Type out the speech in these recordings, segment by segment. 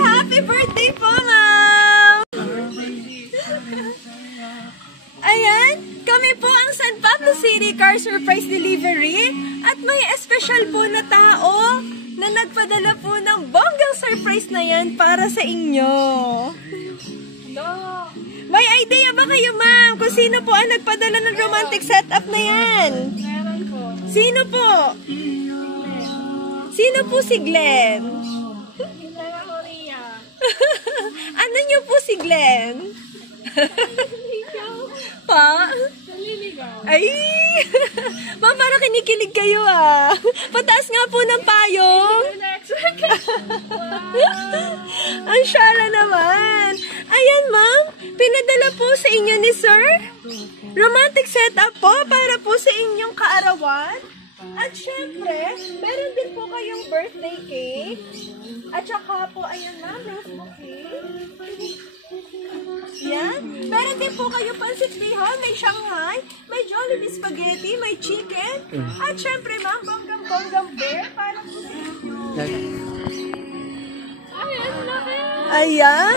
Happy birthday po, ma'am! Ayan, kami po ang San Pablo City Car Surprise Delivery at may espesyal po na tao na nagpadala po ng bonggang surprise na yan para sa inyo. May idea ba kayo, ma'am, kung sino po ang nagpadala ng romantic setup na yan? Meron po. Sino po? Sino po si Glenn? Glenn Korea. Ano niyo po si Glenn? Pa? Naliligaw. Ay! Ma'am, parang kinikilig kayo ah. Pataas nga po ng payong. Ang syala naman. Ayan, ma'am. Pinadala po sa inyo ni sir. Romantic setup po para po sa inyong kaarawan. At syempre, meron din po kayong birthday cake. At saka po, ayan ma'am, rose bouquet. Yan. Meron din po kayo pancit bihon, may Shanghai, may Jollibee spaghetti, may chicken. At syempre ma'am, bonggang bear para po sa inyo. Ayan!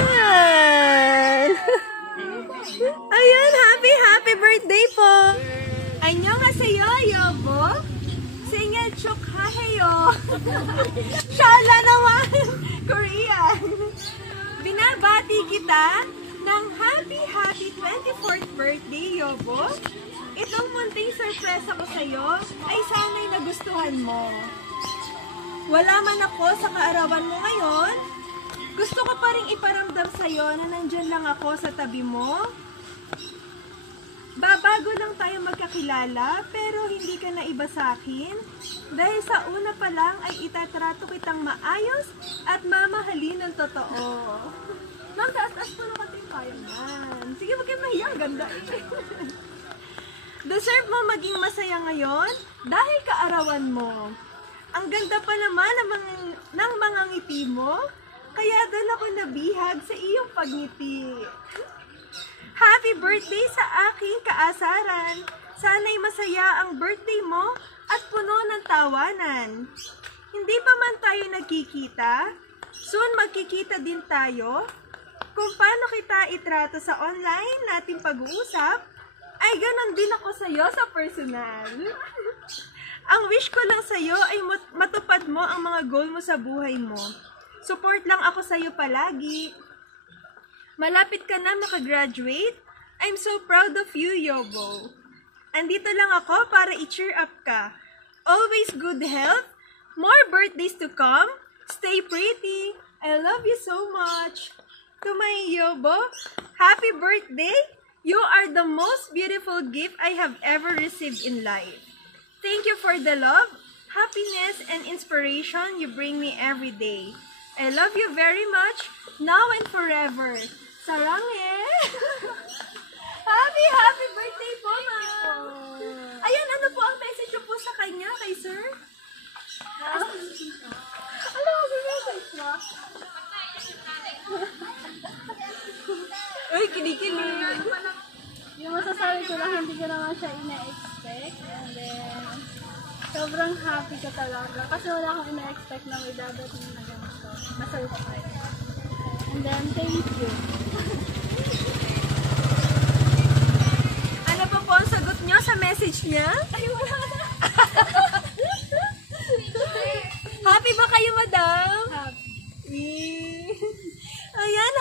Ayan, happy birthday po! Annyeonghaseyo, yobo! Singel chukhaheyo! Shala naman! Korean! Binabati kita ng happy 24th birthday, yobo! Itong munting sorpresa ko sa'yo ay sana'y nagustuhan mo. Wala man ako sa kaarawan mo ngayon, gusto ko pa rin iparamdam sa'yo na nandyan lang ako sa tabi mo. Babago lang tayo magkakilala, pero hindi ka na iba sa akin. Dahil sa una pa lang ay itatrato kitang maayos at mamahalin ng totoo. Ma'am, taas-taas po ng kating kayo man. Sige, wag kayo mahiya. Ang ganda eh. Deserve mo maging masaya ngayon dahil kaarawan mo. Ang ganda pa naman ng mga ngiti mo. Kaya doon ako nabihag sa iyong pagngiti. Happy birthday sa aking kaasaran. Sana'y masaya ang birthday mo at puno ng tawanan. Hindi pa man tayo nagkikita, soon magkikita din tayo. Kung paano kita itrato sa online nating pag-uusap, ay ganon din ako sa'yo sa personal. Ang wish ko lang sa'yo ay matupad mo ang mga goal mo sa buhay mo. Support lang ako sa'yo palagi. Malapit ka na makagraduate. I'm so proud of you, Yobo. Andito lang ako para i-cheer up ka. Always good health. More birthdays to come. Stay pretty. I love you so much. To my Yobo, happy birthday. You are the most beautiful gift I have ever received in life. Thank you for the love, happiness, and inspiration you bring me every day. I love you very much, now and forever. Saranghe! Happy birthday po, ma'am! Ayan, ano po ang message po sa kanya, kay sir? Ano ang message mo? Uy, kinikilig! Yung masasabi ko lang, hindi ko naman siya ina-expect. And then, sobrang happy ko talaga. Kasi wala akong ina-expect na may dadating na ganito. Masurprise. And then, thank you. Ano pa po ang sagot nyo sa message niya? Ay, wala na. Happy ba kayo, madam? Happy. Ayan,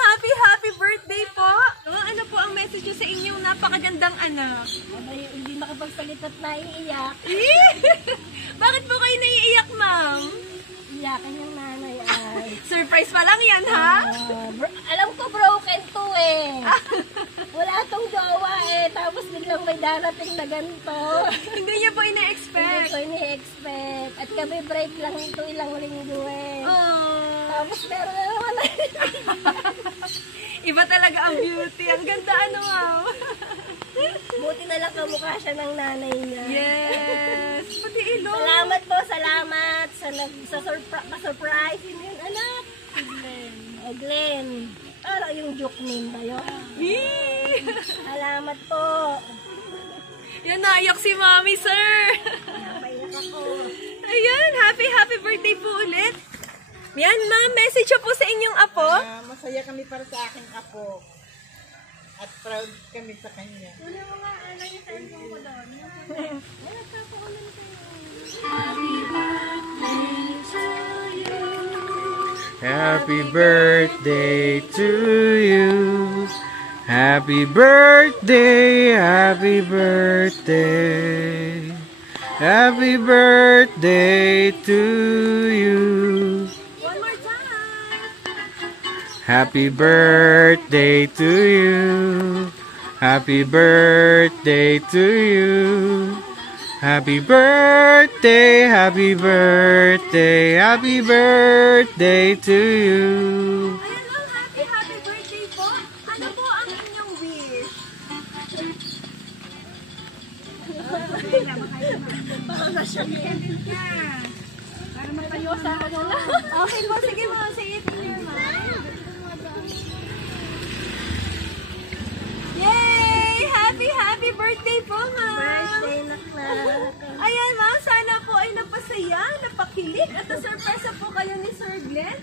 happy birthday po. Ano po ang message nyo sa inyong napakagandang anak? Abay, hindi makapagsalit at naiiyak. Bakit po kayo naiiyak, ma'am? Iyakan yung nanay ay. Surprise pa lang yan, ha? Alam ko broken to eh. Wala tong jowa eh. Tapos biglang may darating na ganito. Hindi niya po Hindi ina-expect. ko ini-expect. At kami break lang ito ilang linggo eh. Tapos meron na naman na. Iba talaga ang beauty. Ang ganda, ano, wow. Buti na lang kamukha siya ng nanay niya. Yes. Pati ilong. Salamat po, salamat sa surprise yun, anak. Glenn. O Glenn. Ano yung joke name ba yun? Salamat po. Yan, naiyak si Mami, sir. Napaiyak ako. Ayan, happy birthday po ulit. Yan, ma'am. Message po sa inyong apo. Masaya kami para sa aking apo. At proud kami sa kanya. Ano yung mga ano yung cellphone ko doon? Happy birthday to you. Happy birthday, happy birthday. Happy birthday to you. One more time. Happy birthday to you. Happy birthday to you. Happy birthday, happy birthday, happy birthday to you. Ayan, ma'am. Happy birthday po. Ano po ang inyong wish? Ayusan ko na lang. Okay po, sige mo. Say it in your mind. Yay! Happy birthday po, ma'am! Birthday na class. Ayan, ma'am. Sana po ay napasaya, napakilig at na-surpresa po kayo ni Sir Glenn